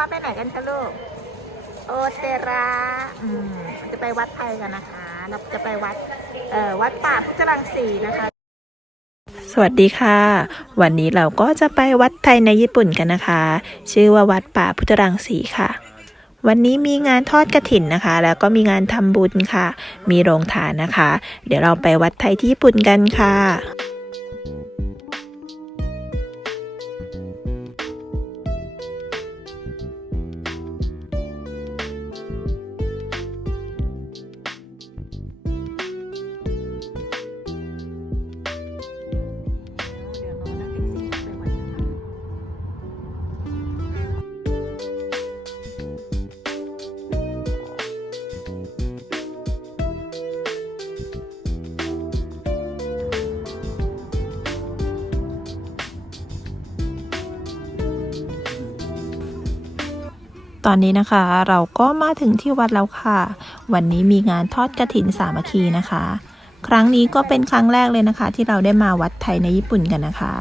ว่าไปไหนกันคะลูก โอเตระอืมจะไปวัดไทยกันนะคะเราจะไปวัด เอ่อ วัดป่าพุทธรังสีนะคะ สวัสดีค่ะ วันนี้เราก็จะไปวัดไทยในญี่ปุ่นกันนะคะ ชื่อว่าวัดป่าพุทธรังสีค่ะ วันนี้มีงานทอดกระถินนะคะ แล้วก็มีงานทำบุญค่ะ มีโรงทานนะคะ เดี๋ยวเราไปวัดไทยที่ญี่ปุ่นกันค่ะ อนนี้นะคะ เราก็มาถึงที่วัดแล้วค่ะ วันนี้มีงานทอดกระถินสามัคคีนะคะ ครั้งนี้ก็เป็นครั้งแรกเลยนะคะ ที่เราได้มาวัดไทยในญี่ปุ่นกันนะคะ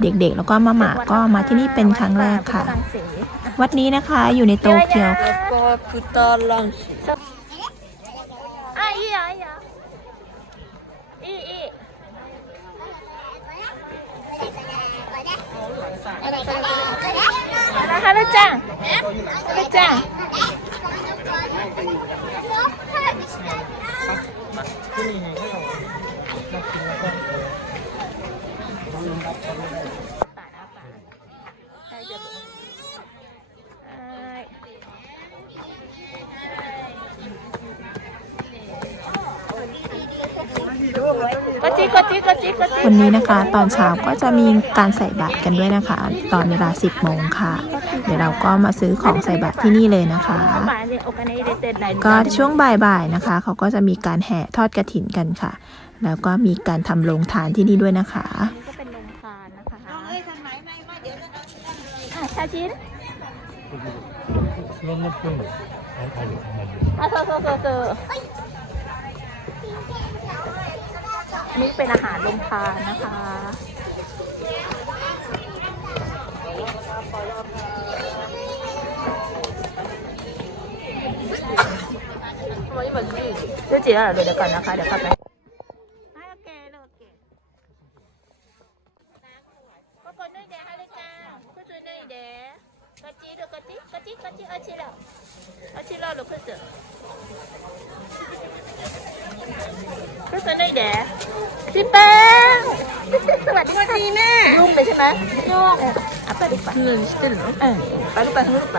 เด็กๆแล้วก็มาหมาก็มาที่นี่เป็นครั้งแรกค่ะ วัดป่าพุทธรังสีวัดนี้นะคะอยู่ในโตเกียวあ、い ฮัลโหลจ้าฮัลโหลจ้าวันนี้นะคะ ตอนเช้าก็จะมีการใส่บาตรกันด้วยนะคะ ตอนเวลา 10 โมงค่ะ เดี๋ยวเราก็มาซื้อของใส่บาตรที่นี่เลยนะคะ お金入れてない ก็ช่วงบ่ายๆนะคะ เขาก็จะมีการแห่ทอดกระถินกันค่ะ แล้วก็มีการทำโรงทานที่นี่ด้วยนะคะ ก็เป็นโรงทานนะคะน้องเอ้ยทันไหมไม่ไม่เดี๋ยวนะชาชิน いろんな人にああるある อ่ะเธอเธอเธอเธออันนี้เป็นอาหารโรงทานนะคะ เดี๋ยวเจ๊อะเดี๋ยวก่อนนะคะ เดี๋ยวกลับไปก็จะได้แดพี่แป้งสวัสดีค่ะแม่รุ่งเลยใช่ไหมยุ่งอะไปดีกว่าเงินสติลเออไปลูกไปทั้งลูกไป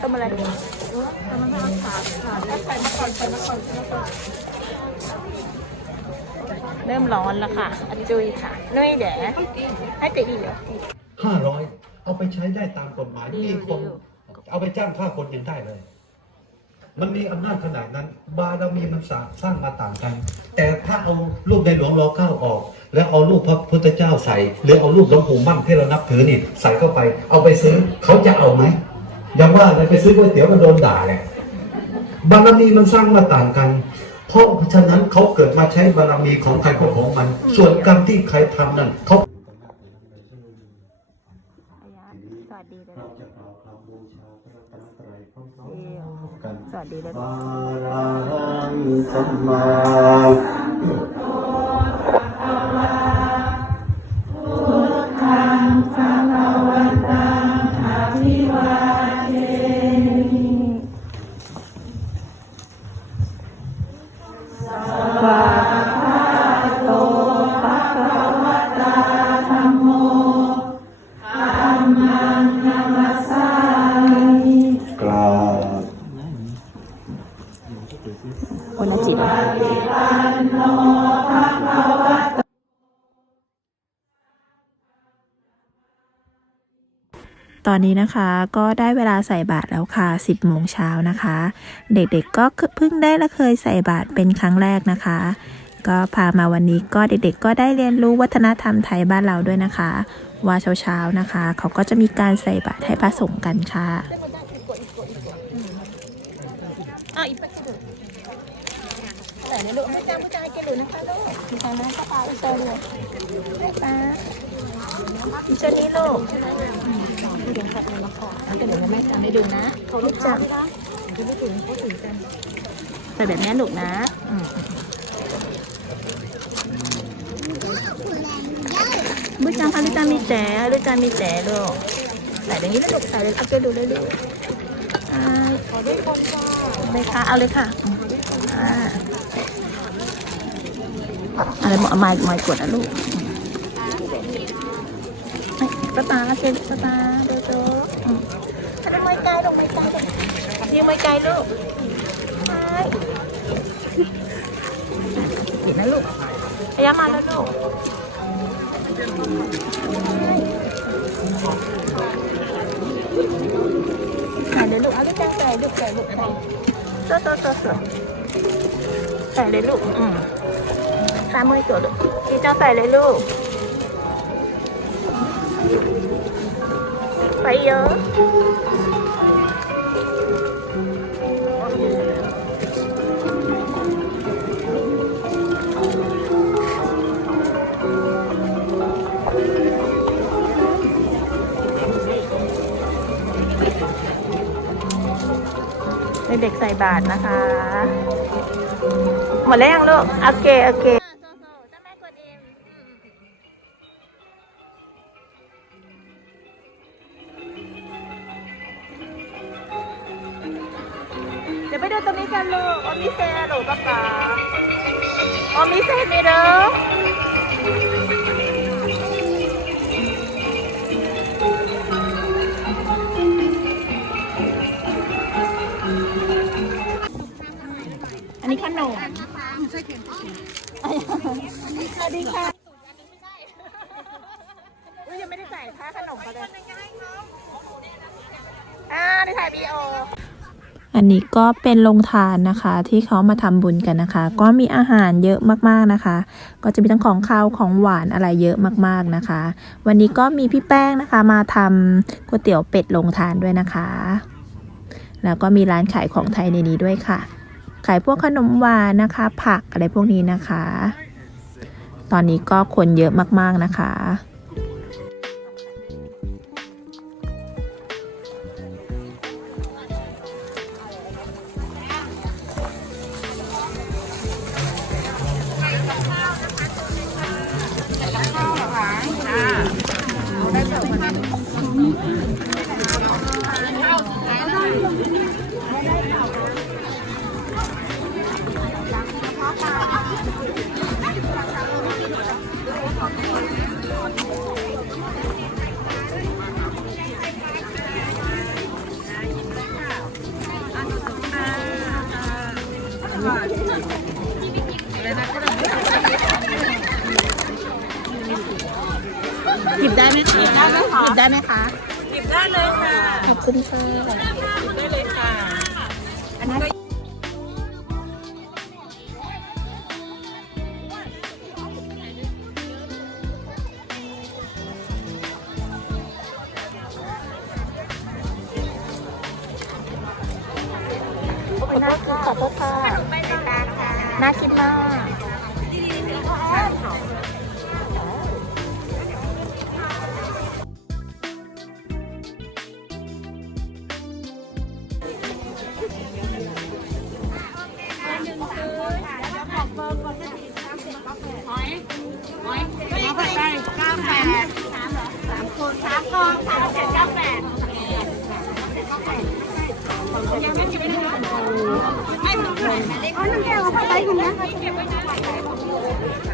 ต้องมาอะไรดี ทำอะไรขาขาไปมาก่อนไปมาก่อนไปมาก่อนเริ่มร้อนแล้วค่ะอาจุยค่ะนุ้ยเดี๋ยวให้ติดดีเหรอห้าร้อยเอาไปใช้ได้ตามกฎหมายดีมีคนดีเอาไปจ้างฆ่าคนยังได้เลย มันมีอำนาจขนาดนั้น บารมีมันสร้างสร้างมาต่างกัน แต่ถ้าเอารูปในหลวงรอเก้าออก แล้วเอารูปพระพุทธเจ้าใส่ หรือเอารูปหลวงปู่มั่นที่เรานับถือนี่ใส่เข้าไป เอาไปซื้อเขาจะเอาไหม ยังว่าเลยไปซื้อก๋วยเตี๋ยวมันโดนด่าเลยบารมีมันสร้างมาต่างกัน เพราะฉะนั้นเขาเกิดมาใช้บารมีของใครก็ของมัน ส่วนกรรมที่ใครทำนั้นเขาอายะสวัสดีเลย ตอนนี้นะคะก็ได้เวลาใส่บาตรแล้วค่ะ 10โมงเช้านะคะ เด็กๆก็เพิ่งได้และเคยใส่บาตรเป็นครั้งแรกนะคะ ก็พามาวันนี้ก็เด็กๆ ก็ได้เรียนรู้วัฒนธรรมไทยบ้านเราด้วยนะคะ ว่าเช้าๆนะคะ เขาก็จะมีการใส่บาตรให้พระสงฆ์กันค่ะอะอีกปัจจุบันไหนนะลูกให้จ้าผู้ชายกันหรือนะคะลูกมีทางนั้นก็ปาอีกตัวเลยให้ป้าอีกตัวนี้ลูก เข็มขัดเลยมาค่ะแล้วก็เดี๋ยวแม่จะไม่ดูนะเขาลูกจับจะไม่ถึงเขาถึงกันใส่แบบนี้ลูกนะอืมลูกจังค่ะลูกจังมีแต่ลูกจังมีแต่ลูกใส่อย่างนี้นะลูกใส่เลยเอาไปดูเลยลูกอ่าขอด้วยคนค่ะเลยค่ะ เอาเลยค่ะอืมอ่าอะไรบอกเอาไม้ไม้กดนะลูก ป้าตาเจนป้าตาเดี๋ยวเด๋อืมทำไมไกลลงไม่ไกลลงยืมไม่ไกลลูกไปกินนะลูกพยายามมาแล้วลูกใส่เลยลูกเอาลูกจังใส่ลูกใส่ลูกใส่โซโซโซโซใส่เลยลูกอืมตามมือตัวลูกพี่เจ้าใส่เลยลูก ไปเยอะเด็กใส่บาทนะคะ หมดแล้วยังลูก โอเค โอเค ไปดูตรงนี้กันลูกโอมิเซลูกป๊าป๊าโอมิเซมีเด้ออันนี้ขนมสวัสดีค่ะอุ้ยยังไม่ได้ใส่ค่าขนมมาเลยอ่าได้ถ่ายวีโอ อันนี้ก็เป็นโรงทานนะคะ ที่เขามาทำบุญกันนะคะ ก็มีอาหารเยอะมากๆนะคะ ก็จะมีทั้งของคาวของหวานอะไรเยอะมากๆนะคะ วันนี้ก็มีพี่แป้งนะคะ มาทำก๋วยเตี๋ยวเป็ดโรงทานด้วยนะคะ แล้วก็มีร้านขายของไทยในนี้ด้วยค่ะ ขายพวกขนมหวานนะคะ ผักอะไรพวกนี้นะคะ ตอนนี้ก็คนเยอะมากๆนะคะ หยิบได้ไหมคะหยิบได้ไหมคะ หยิบได้เลยค่ะขอบคุณค่ะหยิบได้เลยค่ะอันนี้ก็ขอบคุณค่ะขอบคุณค่ะน่ากินมาก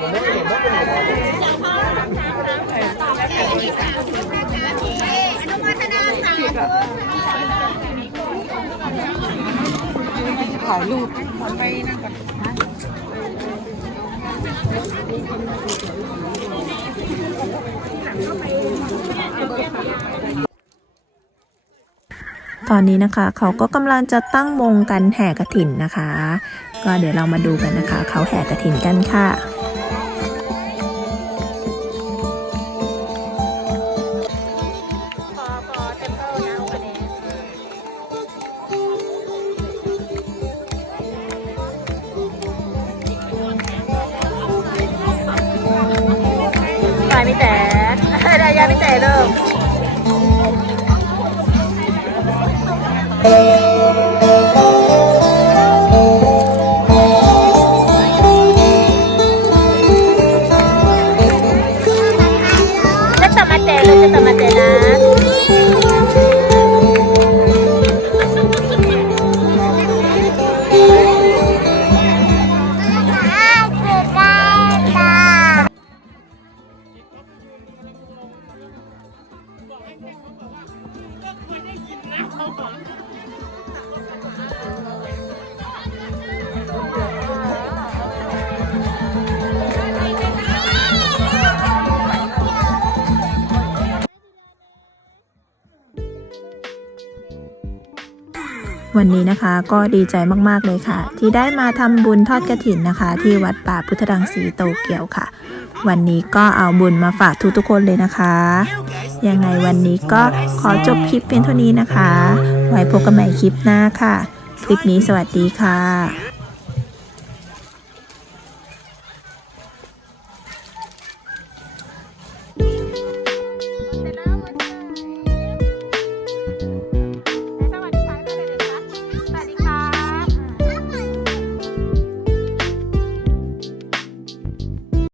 ถ่ายรูปไปนั่งก่อนตอนนี้นะคะเขาก็กำลังจะตั้งวงกันแห่กระถินนะคะ ก็เดี๋ยวเรามาดูกันนะคะ เขาแห่กระถินกันค่ะ จะ วันนี้นะคะก็ดีใจมากๆเลยค่ะ ที่ได้มาทำบุญทอดกระถินนะคะ ที่วัดป่าพุทธรังสีโตเกียวค่ะ วันนี้ก็เอาบุญมาฝากทุกๆคนเลยนะคะ ยังไงวันนี้ก็ขอจบคลิปเพียงเท่านี้นะคะ ไว้พบกันใหม่คลิปหน้าค่ะ คลิปนี้สวัสดีค่ะ